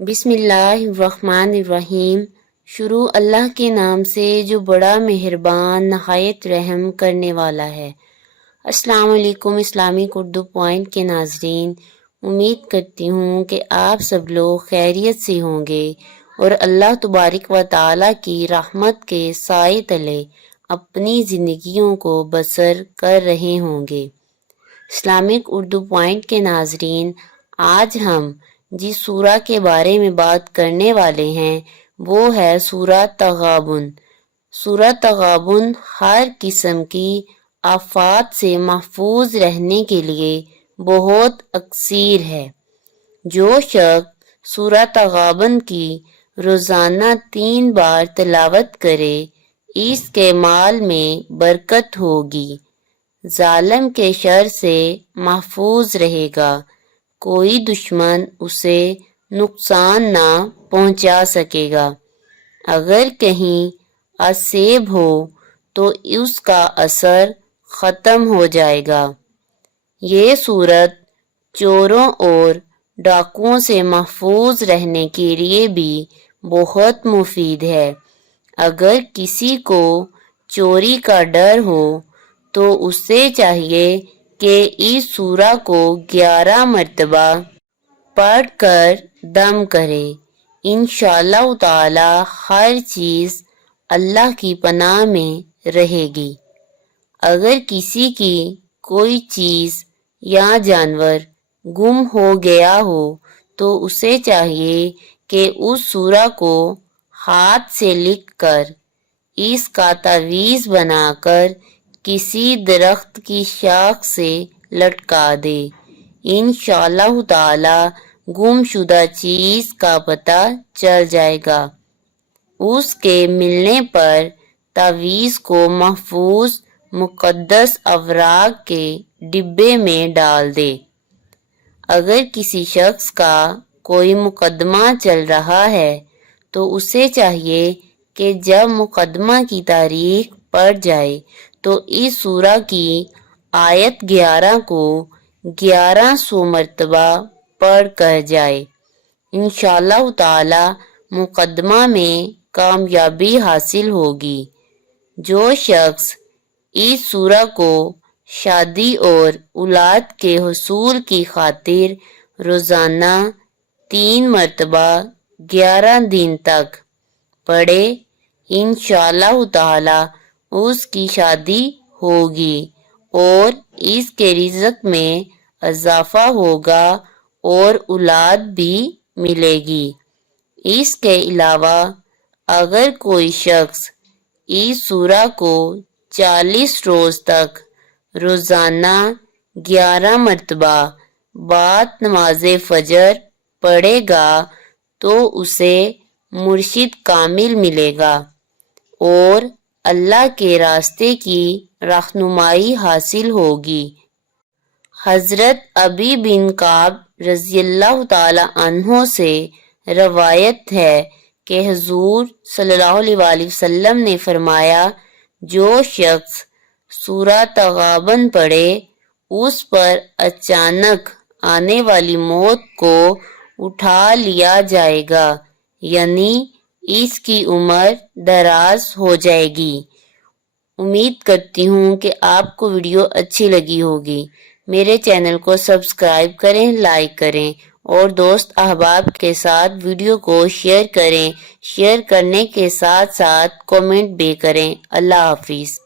بسم اللہ الرحمن الرحیم۔ شروع اللہ کے نام سے جو بڑا مہربان نہایت رحم کرنے والا ہے۔ السلام علیکم اسلامک اردو پوائنٹ کے ناظرین، امید کرتی ہوں کہ آپ سب لوگ خیریت سے ہوں گے اور اللہ تبارک و تعالیٰ کی رحمت کے سائے تلے اپنی زندگیوں کو بسر کر رہے ہوں گے۔ اسلامک اردو پوائنٹ کے ناظرین، آج ہم جس سورہ کے بارے میں بات کرنے والے ہیں وہ ہے سورہ تغابن۔ سورہ تغابن ہر قسم کی آفات سے محفوظ رہنے کے لیے بہت اکثیر ہے۔ جو شخص سورہ تغابن کی روزانہ 3 بار تلاوت کرے اس کے مال میں برکت ہوگی، ظالم کے شر سے محفوظ رہے گا، کوئی دشمن اسے نقصان نہ پہنچا سکے گا، اگر کہیں عصیب ہو تو اس کا اثر ختم ہو جائے گا۔ یہ سورت چوروں اور ڈاکوؤں سے محفوظ رہنے کے لیے بھی بہت مفید ہے۔ اگر کسی کو چوری کا ڈر ہو تو اسے چاہیے کہ اس سورہ کو 11 مرتبہ پڑھ کر دم کرے۔ انشاءاللہ تعالی ہر چیز اللہ کی پناہ میں رہے گی۔ اگر کسی کی کوئی چیز یا جانور گم ہو گیا ہو تو اسے چاہیے کہ اس سورہ کو ہاتھ سے لکھ کر اس کا تعویذ بنا کر کسی درخت کی شاخ سے لٹکا دے۔ انشاءاللہ تعالی گم شدہ چیز کا پتہ چل جائے گا۔ اس کے ملنے پر تعویذ کو محفوظ مقدس اوراق کے ڈبے میں ڈال دے۔ اگر کسی شخص کا کوئی مقدمہ چل رہا ہے تو اسے چاہیے کہ جب مقدمہ کی تاریخ پڑ جائے تو اس سورہ کی آیت 11 کو 1100 مرتبہ پڑھ کر جائے۔ انشاءاللہ تعالی مقدمہ میں کامیابی حاصل ہوگی۔ جو شخص اس سورہ کو شادی اور اولاد کے حصول کی خاطر روزانہ 3 مرتبہ 11 دن تک پڑھے، انشاءاللہ تعالی اس کی شادی ہوگی اور اس کے رزق میں اضافہ ہوگا اور اولاد بھی ملے گی۔ اس کے علاوہ اگر کوئی شخص اس سورہ کو 40 روز تک روزانہ 11 مرتبہ بعد نماز فجر پڑھے گا تو اسے مرشد کامل ملے گا اور اللہ کے راستے کی رہنمائی حاصل ہوگی۔ حضرت ابی بن کعب رضی اللہ تعالی عنہ سے روایت ہے کہ حضور صلی اللہ علیہ وآلہ وسلم نے فرمایا، جو شخص سورہ تغابن پڑھے اس پر اچانک آنے والی موت کو اٹھا لیا جائے گا، یعنی اس کی عمر دراز ہو جائے گی۔ امید کرتی ہوں کہ آپ کو ویڈیو اچھی لگی ہوگی۔ میرے چینل کو سبسکرائب کریں، لائک کریں اور دوست احباب کے ساتھ ویڈیو کو شیئر کریں۔ شیئر کرنے کے ساتھ ساتھ کمنٹ بھی کریں۔ اللہ حافظ۔